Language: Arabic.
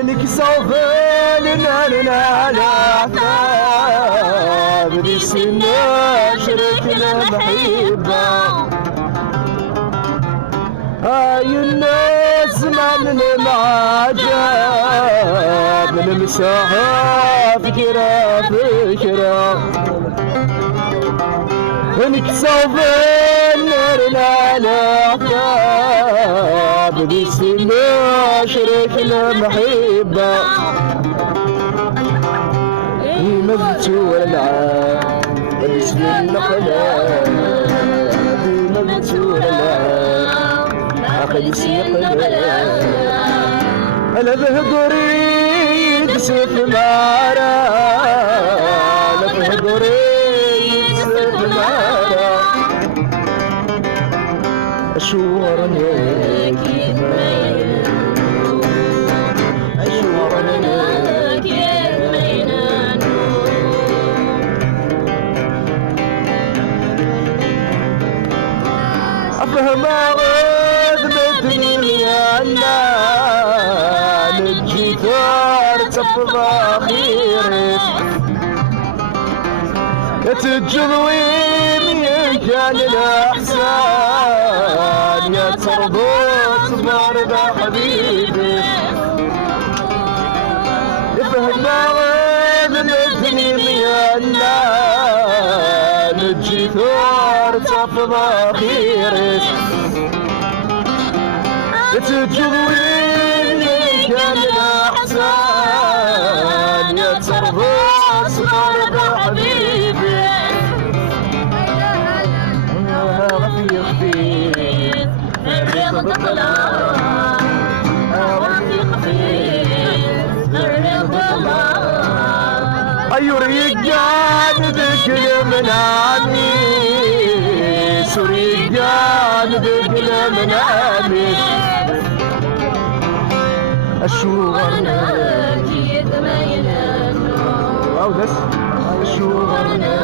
إنك سوف لنا العذاب بسنا شرك المحبة. هاي الناس من العجاب نمساها فكرة فكرة. إنك سوف لنا العذاب بسنا شرك المحبة. مبتور العاب باسم النقلاب. مبتور العاب عقل سيقلاب. أنا بهضري بسيف مارا. أنا بهضري بسيف مارا. أشورني كيف مهما غذبتني أنا الجدار تفضى خيرك. تجضوين كان الأحسان يا تربط بارد حبيبي. مهما غذبتني أنا الجدار تفضى خيرك. تجويني كان الأحسان يا تربص مرض حبيبي. رفيق فيك الرياض تطلع. رفيق فيك الرياض تطلع. أي رجال ذكر من عني. رجال ذكر من عني. أشورنا كيف ما ينام. أشورنا